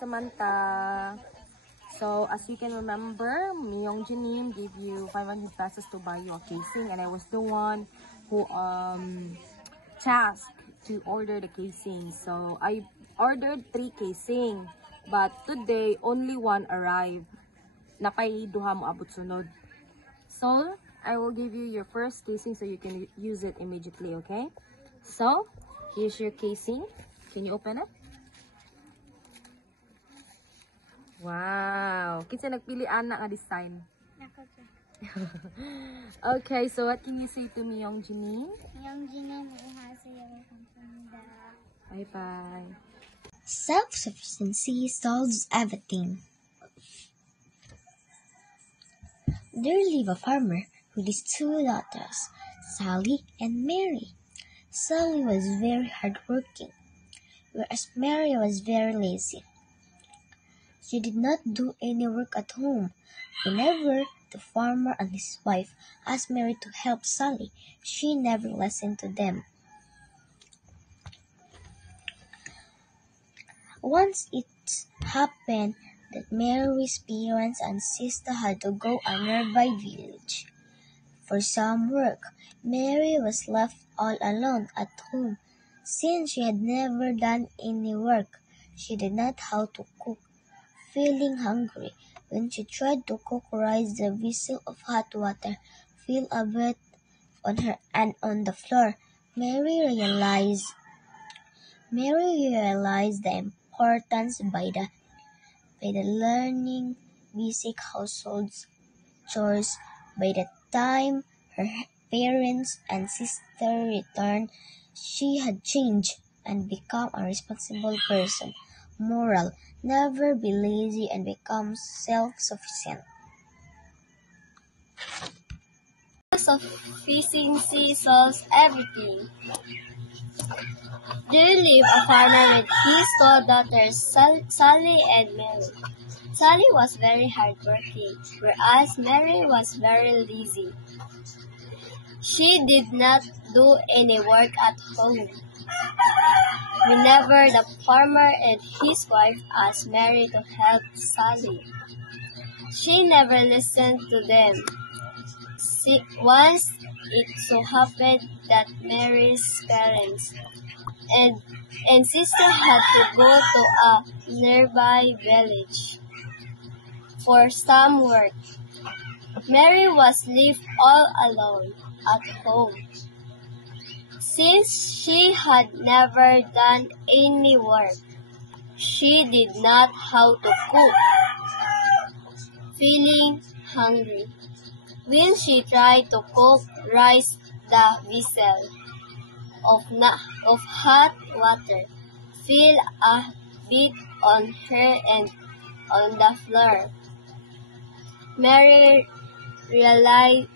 Samantha. So, as you can remember, Myung Janine gave you 500 pesos to buy your casing, and I was the one who tasked to order the casing. So, I ordered 3 casing, but today only 1 arrived. Nakay duha mo abot sunod. So, I will give you your first casing so you can use it immediately, okay? So, here's your casing. Can you open it? Wow! Kinsa nagpili ana nga design? Okay, so what can you say to me, Myung Janine? Myung Janine, Bye-bye. Self-sufficiency solves everything. There lived a farmer with his 2 daughters, Sally and Mary. Sally was very hardworking, whereas Mary was very lazy. She did not do any work at home. Whenever the farmer and his wife asked Mary to help Sally, she never listened to them. Once it happened that Mary's parents and sister had to go to a nearby village for some work. Mary was left all alone at home. Since she had never done any work, she did not know how to cook. Feeling hungry, when she tried to cook rice, the vessel of hot water fell a bit on her and on the floor. Mary realized the importance by the learning basic household chores. By the time her parents and sister returned, she had changed and become a responsible person. Moral: never be lazy and become self-sufficient. Self-sufficiency solves everything. There lived a farmer with his 2 daughters, Sally and Mary. Sally was very hardworking, whereas Mary was very lazy. She did not do any work at home. Whenever the farmer and his wife asked Mary to help Sally, she never listened to them. Once it so happened that Mary's parents and sister had to go to a nearby village for some work. Mary was left all alone at home. Since she had never done any work, she did not know how to cook. Feeling hungry, when she tried to cook rice, the vessel of hot water fell a bit on her and on the floor. Mary realized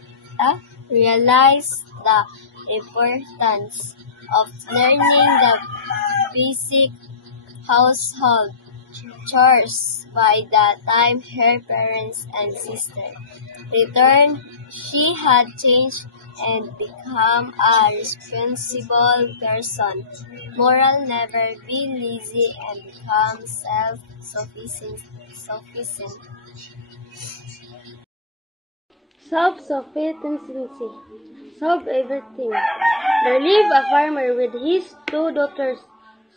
the importance of learning the basic household chores. By the time her parents and sister returned, she had changed and become a responsible person. Moral: never be lazy and become self-sufficient. Self-sufficiency solve everything. There lived a farmer with his 2 daughters,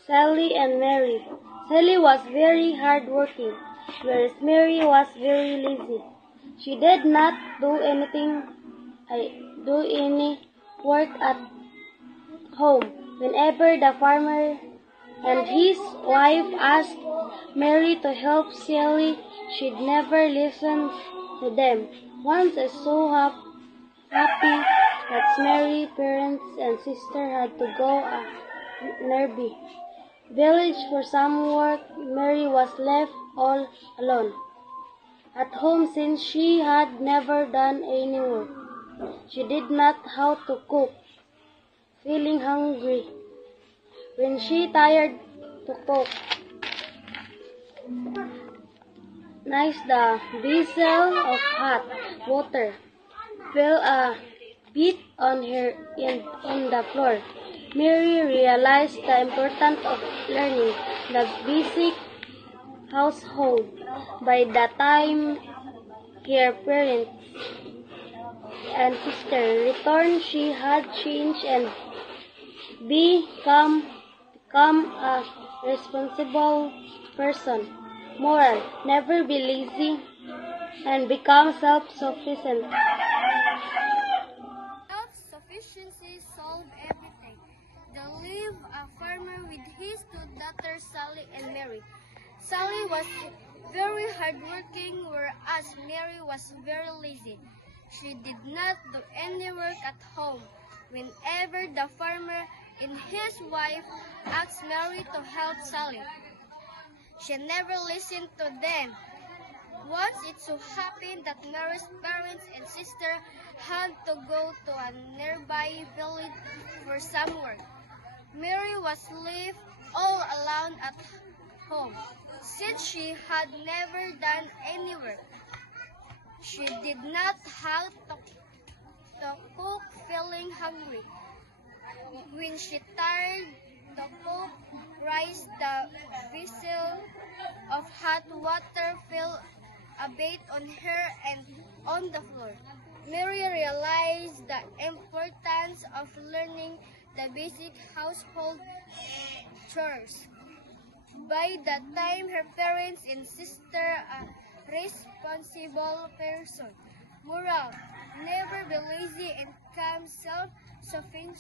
Sally and Mary. Sally was very hardworking, whereas Mary was very lazy. She did not do any work at home. Whenever the farmer and his wife asked Mary to help Sally, she'd never listen to them. Once I so happy that Mary's parents and sister had to go a nearby village for some work. Mary was left all alone at home since she had never done any work. She did not know how to cook. Feeling hungry, when she tired to cook, the vessel of hot water fell a bit on her and on the floor. Mary realized the importance of learning the basic household. By the time her parents and sister returned, she had changed and become a responsible person. Moral: never be lazy and become self-sufficient. Self-sufficiency solved everything. There lived a farmer with his two daughters, Sally and Mary. Sally was very hardworking, whereas Mary was very lazy. She did not do any work at home. Whenever the farmer and his wife asked Mary to help Sally, she never listened to them. Once it so happened that Mary's parents and sister had to go to a nearby village for some work. Mary was left all alone at home, since she had never done any work. She did not have to cook, feeling hungry. When she tired to cook rice, the vessel of hot water fell a bit on her and on the floor. Mary realized the importance of learning the basic household chores. By the time her parents and sister a responsible person. Moral: never be lazy and become self-sufficient.